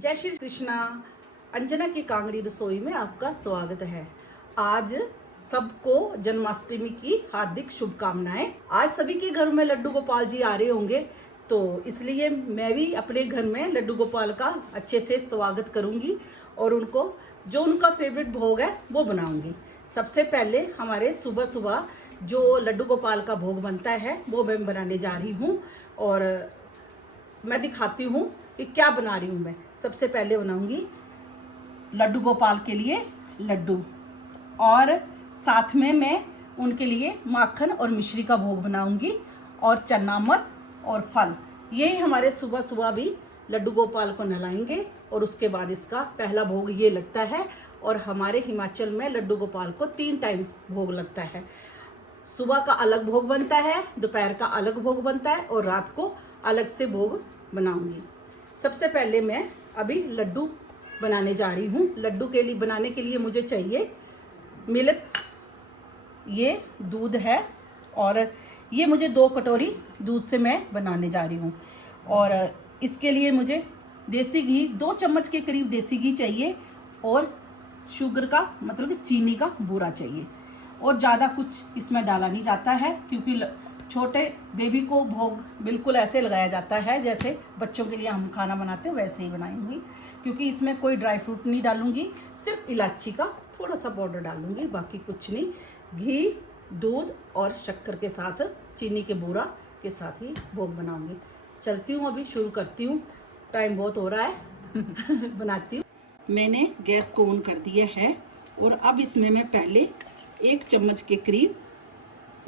जय श्री कृष्णा। अंजना की कांगड़ी रसोई में आपका स्वागत है। आज सबको जन्माष्टमी की हार्दिक शुभकामनाएं। आज सभी के घर में लड्डू गोपाल जी आ रहे होंगे, तो इसलिए मैं भी अपने घर में लड्डू गोपाल का अच्छे से स्वागत करूंगी और उनको जो उनका फेवरेट भोग है वो बनाऊंगी। सबसे पहले हमारे सुबह सुबह जो लड्डू गोपाल का भोग बनता है वो मैं बनाने जा रही हूँ और मैं दिखाती हूँ कि क्या बना रही हूँ। मैं सबसे पहले बनाऊंगी लड्डू गोपाल के लिए लड्डू और साथ में मैं उनके लिए माखन और मिश्री का भोग बनाऊंगी और चन्नामत और फल। यही हमारे सुबह सुबह भी लड्डू गोपाल को नहलाएंगे और उसके बाद इसका पहला भोग ये लगता है। और हमारे हिमाचल में लड्डू गोपाल को 3 टाइम्स भोग लगता है। सुबह का अलग भोग बनता है, दोपहर का अलग भोग बनता है और रात को अलग से भोग बनाऊंगी। सबसे पहले मैं अभी लड्डू बनाने जा रही हूँ। लड्डू के लिए बनाने के लिए मुझे चाहिए मिल्क, ये दूध है और ये मुझे 2 कटोरी दूध से मैं बनाने जा रही हूँ। और इसके लिए मुझे देसी घी 2 चम्मच के करीब देसी घी चाहिए और शुगर का मतलब चीनी का बूरा चाहिए। और ज़्यादा कुछ इसमें डाला नहीं जाता है क्योंकि छोटे बेबी को भोग बिल्कुल ऐसे लगाया जाता है जैसे बच्चों के लिए हम खाना बनाते हैं वैसे ही बनाएंगी। क्योंकि इसमें कोई ड्राई फ्रूट नहीं डालूंगी, सिर्फ इलायची का थोड़ा सा पाउडर डालूंगी, बाकी कुछ नहीं। घी, दूध और शक्कर के साथ, चीनी के बूरा के साथ ही भोग बनाऊंगी। चलती हूँ, अभी शुरू करती हूँ, टाइम बहुत हो रहा है। बनाती हूँ। मैंने गैस को ऑन कर दिया है और अब इसमें मैं पहले 1 चम्मच के करीब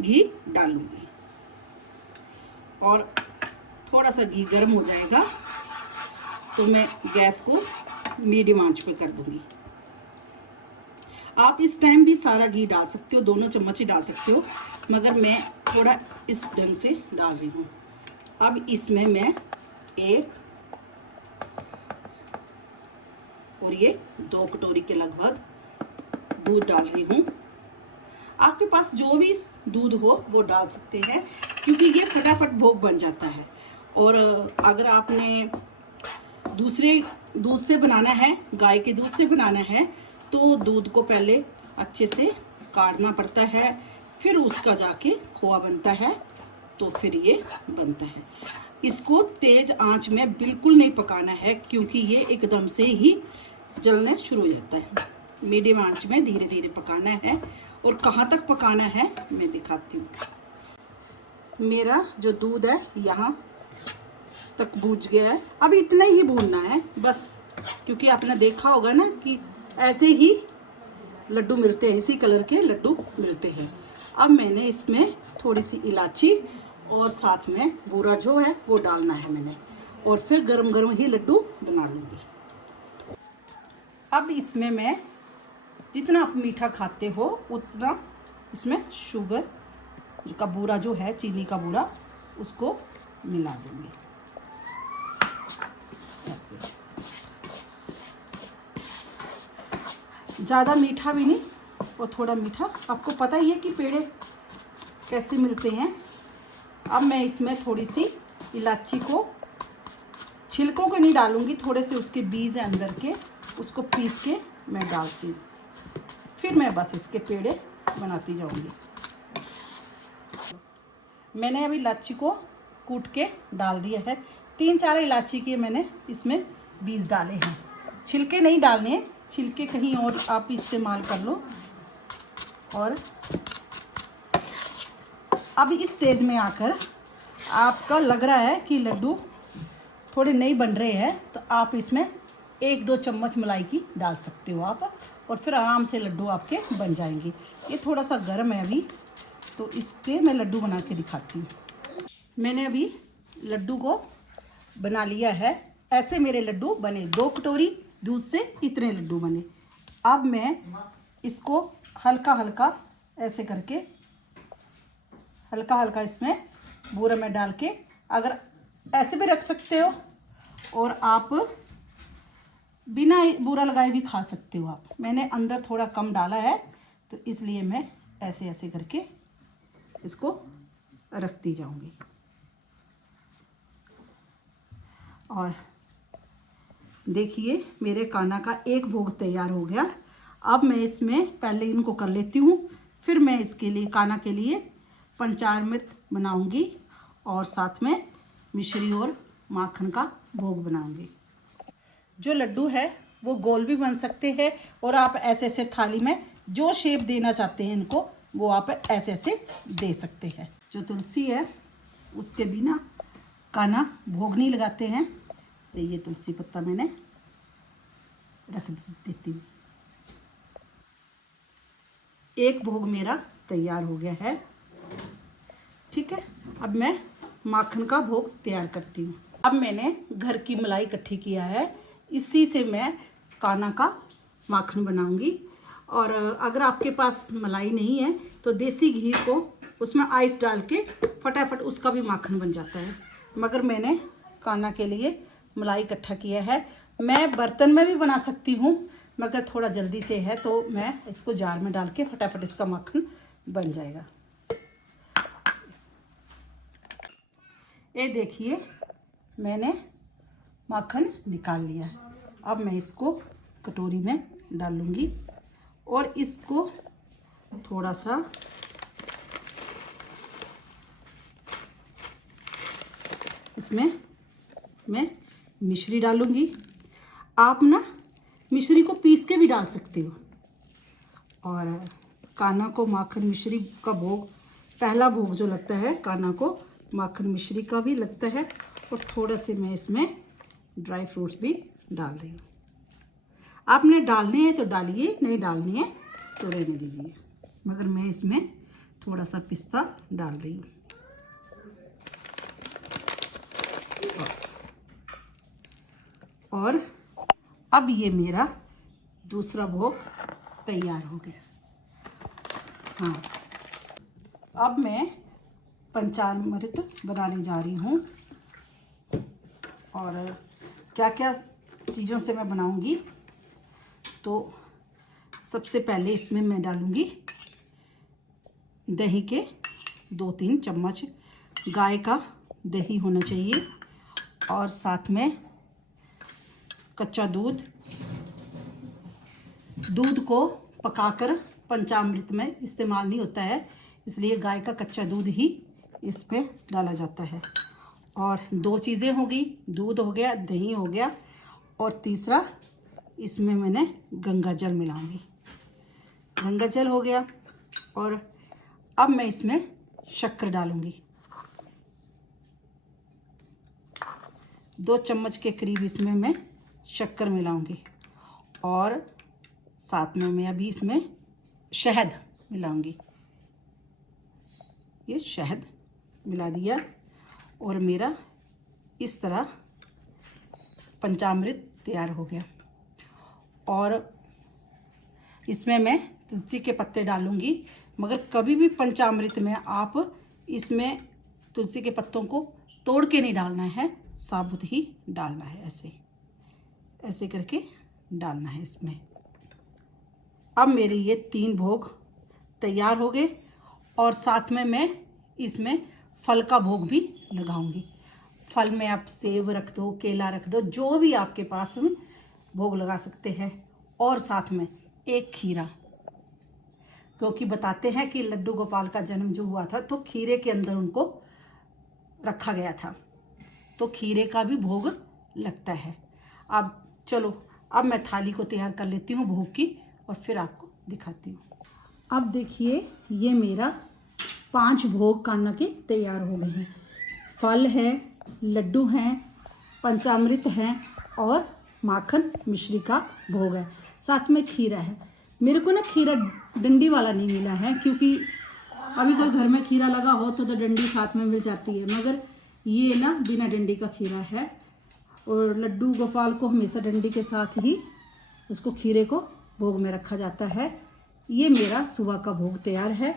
घी डालूंगी और थोड़ा सा घी गर्म हो जाएगा तो मैं गैस को मीडियम आंच पे कर दूंगी। आप इस टाइम भी सारा घी डाल सकते हो, 2 चम्मच ही डाल सकते हो, मगर मैं थोड़ा इस ढंग से डाल रही हूँ। अब इसमें मैं 1 और ये 2 कटोरी के लगभग दूध डाल रही हूँ। आपके पास जो भी दूध हो वो डाल सकते हैं क्योंकि ये फटाफट भोग बन जाता है। और अगर आपने दूसरे दूध से बनाना है, गाय के दूध से बनाना है, तो दूध को पहले अच्छे से काटना पड़ता है, फिर उसका जाके खोआ बनता है, तो फिर ये बनता है। इसको तेज आंच में बिल्कुल नहीं पकाना है क्योंकि ये एकदम से ही जलने शुरू हो जाता है। मीडियम आंच में धीरे धीरे पकाना है। और कहाँ तक पकाना है मैं दिखाती हूँ। मेरा जो दूध है यहाँ तक भूज गया है। अब इतना ही भूनना है बस, क्योंकि आपने देखा होगा ना कि ऐसे ही लड्डू मिलते हैं, इसी कलर के लड्डू मिलते हैं। अब मैंने इसमें थोड़ी सी इलायची और साथ में बूरा जो है वो डालना है मैंने, और फिर गरम गरम ही लड्डू बना लूँगी। अब इसमें मैं जितना आप मीठा खाते हो उतना इसमें शुगर का बूरा जो है, चीनी का बूरा, उसको मिला दूंगी ऐसे। ज़्यादा मीठा भी नहीं और थोड़ा मीठा। आपको पता ही है कि पेड़े कैसे मिलते हैं। अब मैं इसमें थोड़ी सी इलायची को, छिलकों को नहीं डालूंगी, थोड़े से उसके बीज हैं अंदर के, उसको पीस के मैं डालती हूँ। फिर मैं बस इसके पेड़े बनाती जाऊंगी। मैंने अभी इलायची को कूट के डाल दिया है। 3-4 इलायची के मैंने इसमें बीज डाले हैं। छिलके नहीं डालने, छिलके कहीं और आप इस्तेमाल कर लो। और अब इस स्टेज में आकर आपका लग रहा है कि लड्डू थोड़े नहीं बन रहे हैं, तो आप इसमें 1-2 चम्मच मलाई की डाल सकते हो आप, और फिर आराम से लड्डू आपके बन जाएंगे। ये थोड़ा सा गर्म है अभी, तो इसके मैं लड्डू बना के दिखाती हूँ। मैंने अभी लड्डू को बना लिया है। ऐसे मेरे लड्डू बने, 2 कटोरी दूध से इतने लड्डू बने। अब मैं इसको हल्का हल्का ऐसे करके, हल्का हल्का इसमें बूरा में डाल के, अगर ऐसे भी रख सकते हो और आप बिना बूरा लगाए भी खा सकते हो आप। मैंने अंदर थोड़ा कम डाला है तो इसलिए मैं ऐसे ऐसे करके इसको रखती जाऊंगी। और देखिए मेरे कान्हा का एक भोग तैयार हो गया। अब मैं इसमें पहले इनको कर लेती हूँ, फिर मैं इसके लिए कान्हा के लिए पंचामृत बनाऊंगी और साथ में मिश्री और माखन का भोग बनाऊंगी। जो लड्डू है वो गोल भी बन सकते हैं और आप ऐसे ऐसे थाली में जो शेप देना चाहते हैं इनको वो आप ऐसे ऐसे दे सकते हैं। जो तुलसी है उसके बिना कान्हा भोग नहीं लगाते हैं, तो ये तुलसी पत्ता मैंने रख देती हूँ। एक भोग मेरा तैयार हो गया है। ठीक है, अब मैं माखन का भोग तैयार करती हूँ। अब मैंने घर की मलाई इकट्ठी किया है, इसी से मैं कान्हा का माखन बनाऊंगी। और अगर आपके पास मलाई नहीं है तो देसी घी को उसमें आइस डाल के फटाफट उसका भी माखन बन जाता है। मगर मैंने कान्हा के लिए मलाई इकट्ठा किया है। मैं बर्तन में भी बना सकती हूँ, मगर थोड़ा जल्दी से है तो मैं इसको जार में डाल के फटाफट इसका माखन बन जाएगा। ये देखिए मैंने माखन निकाल लिया है। अब मैं इसको कटोरी में डालूंगी और इसको थोड़ा सा इसमें मैं मिश्री डालूंगी। आप ना मिश्री को पीस के भी डाल सकते हो। और कान्हा को माखन मिश्री का भोग, पहला भोग जो लगता है कान्हा को माखन मिश्री का भी लगता है। और थोड़ा से मैं इसमें ड्राई फ्रूट्स भी डाल रही हूँ। आपने डालने हैं तो डालिए, नहीं डालने हैं तो रहने दीजिए। मगर मैं इसमें थोड़ा सा पिस्ता डाल रही हूँ। और अब ये मेरा दूसरा भोग तैयार हो गया। हाँ, अब मैं पंचामृत बनाने जा रही हूँ। और क्या क्या चीज़ों से मैं बनाऊंगी, तो सबसे पहले इसमें मैं डालूंगी दही के 2-3 चम्मच। गाय का दही होना चाहिए। और साथ में कच्चा दूध। दूध को पकाकर पंचामृत में इस्तेमाल नहीं होता है, इसलिए गाय का कच्चा दूध ही इसमें डाला जाता है। और 2 चीज़ें होगी, दूध हो गया, दही हो गया, और तीसरा इसमें मैंने गंगा जल मिलाऊंगी। गंगा जल हो गया। और अब मैं इसमें शक्कर डालूंगी। 2 चम्मच के करीब इसमें मैं शक्कर मिलाऊंगी। और साथ में मैं अभी इसमें शहद मिलाऊंगी। ये शहद मिला दिया और मेरा इस तरह पंचामृत तैयार हो गया। और इसमें मैं तुलसी के पत्ते डालूंगी। मगर कभी भी पंचामृत में आप इसमें तुलसी के पत्तों को तोड़ के नहीं डालना है, साबुत ही डालना है। ऐसे ऐसे करके डालना है इसमें। अब मेरे ये 3 भोग तैयार हो गए। और साथ में मैं इसमें फल का भोग भी लगाऊंगी। फल में आप सेब रख दो, केला रख दो, जो भी आपके पास में भोग लगा सकते हैं। और साथ में एक खीरा, क्योंकि बताते हैं कि लड्डू गोपाल का जन्म जो हुआ था तो खीरे के अंदर उनको रखा गया था, तो खीरे का भी भोग लगता है। अब चलो, अब मैं थाली को तैयार कर लेती हूँ भोग की और फिर आपको दिखाती हूँ। अब देखिए ये मेरा 5 भोग कान्हा के तैयार हो गए हैं। फल है, लड्डू हैं, पंचामृत हैं और माखन मिश्री का भोग है। साथ में खीरा है। मेरे को ना खीरा डंडी वाला नहीं मिला है, क्योंकि अभी कोई घर में खीरा लगा हो तो डंडी साथ में मिल जाती है, मगर ये ना बिना डंडी का खीरा है। और लड्डू गोपाल को हमेशा डंडी के साथ ही उसको खीरे को भोग में रखा जाता है। ये मेरा सुबह का भोग तैयार है।